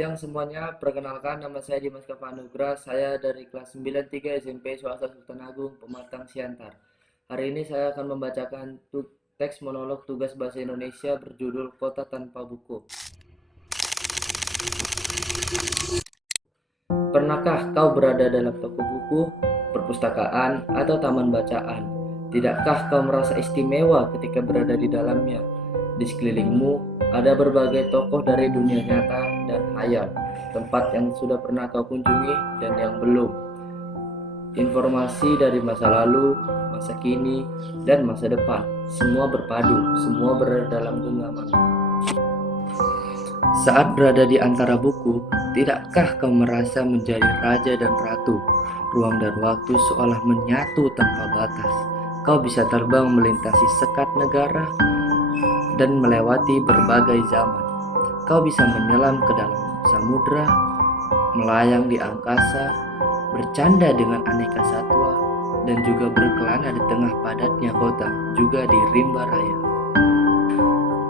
siang semuanya, perkenalkan nama saya Dimas Kapanugra, saya dari kelas 93 SMP Swasta Sultan Agung, Pematang Siantar. Hari ini saya akan membacakan teks monolog tugas bahasa Indonesia berjudul Kota Tanpa Buku. Pernahkah kau berada dalam toko buku, perpustakaan, atau taman bacaan? Tidakkah kau merasa istimewa ketika berada di dalamnya? Di sekelilingmu ada berbagai tokoh dari dunia nyata dan hayal, tempat yang sudah pernah kau kunjungi dan yang belum. Informasi dari masa lalu, masa kini, dan masa depan, semua berpadu, semua berada dalam genggaman. Saat berada di antara buku, tidakkah kau merasa menjadi raja dan ratu? Ruang dan waktu seolah menyatu tanpa batas. Kau bisa terbang melintasi sekat negara dan melewati berbagai zaman. Kau bisa menyelam ke dalam samudra, melayang di angkasa, bercanda dengan aneka satwa, dan juga berkelana di tengah padatnya kota, juga di rimba raya.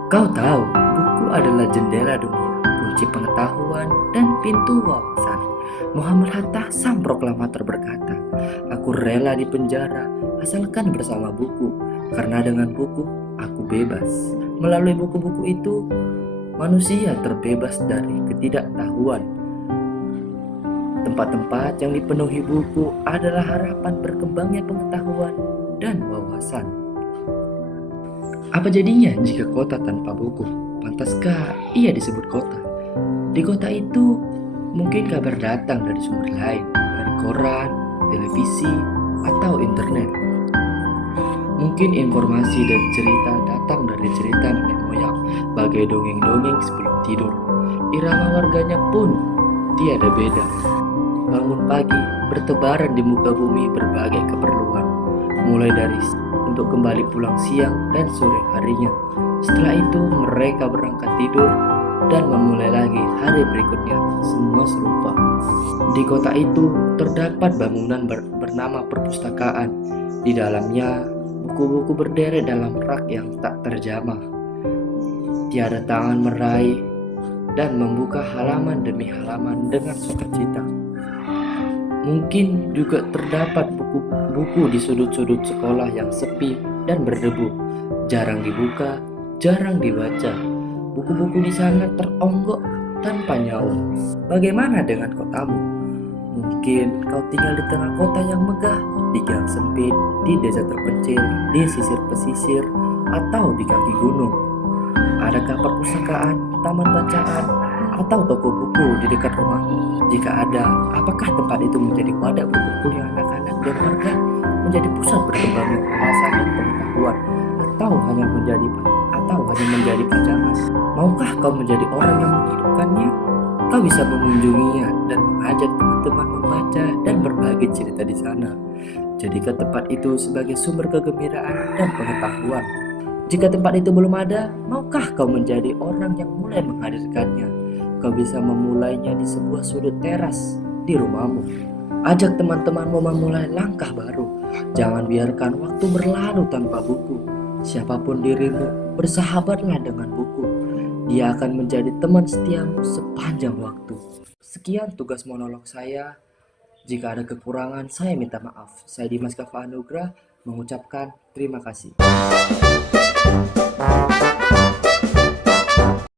Kau tahu, buku adalah jendela dunia, kunci pengetahuan, dan pintu wawasan. Muhammad Hatta, sang proklamator, berkata, "Aku rela di penjara, asalkan bersama buku, karena dengan buku, aku bebas." Melalui buku-buku itu, manusia terbebas dari ketidaktahuan. Tempat-tempat yang dipenuhi buku adalah harapan berkembangnya pengetahuan dan wawasan. Apa jadinya jika kota tanpa buku? Pantaskah ia disebut kota? Di kota itu, mungkin kabar datang dari sumber lain, dari koran, televisi, atau internet. Mungkin informasi dan cerita datang dari cerita nenek moyang, bagai dongeng-dongeng sebelum tidur. Irama warganya pun tiada beda. Bangun pagi, bertebaran di muka bumi berbagai keperluan, mulai dari untuk kembali pulang siang dan sore harinya. Setelah itu mereka berangkat tidur dan memulai lagi hari berikutnya, semua serupa. Di kota itu terdapat bangunan bernama perpustakaan. Di dalamnya buku-buku berderet dalam rak yang tak terjamah. Tiada tangan meraih dan membuka halaman demi halaman dengan sukacita. Mungkin juga terdapat buku-buku di sudut-sudut sekolah yang sepi dan berdebu, jarang dibuka, jarang dibaca. Buku-buku di sana teronggok tanpa nyawa. Bagaimana dengan kotamu? Mungkin kau tinggal di tengah kota yang megah, di gang sempit, di desa terpencil, di sisir pesisir, atau di kaki gunung. Adakah perpustakaan, taman bacaan, atau toko buku di dekat rumahmu? Jika ada, apakah tempat itu menjadi wadah berkumpulnya anak-anak dan warga, menjadi pusat berkembangnya wawasan dan pengetahuan, atau hanya menjadi pajangan? Maukah kau menjadi orang yang menghidupkannya? Kau bisa mengunjunginya dan mengajak teman-teman membaca dan berbagi cerita di sana. Jadikan tempat itu sebagai sumber kegembiraan dan pengetahuan. Jika tempat itu belum ada, maukah kau menjadi orang yang mulai menghadirkannya? Kau bisa memulainya di sebuah sudut teras di rumahmu. Ajak teman-temanmu memulai langkah baru. Jangan biarkan waktu berlalu tanpa buku. Siapapun dirimu, bersahabatlah dengan buku. Dia akan menjadi teman setiamu sepanjang waktu. Sekian tugas monolog saya. Jika ada kekurangan, saya minta maaf. Saya Dimas Kapanugra mengucapkan terima kasih.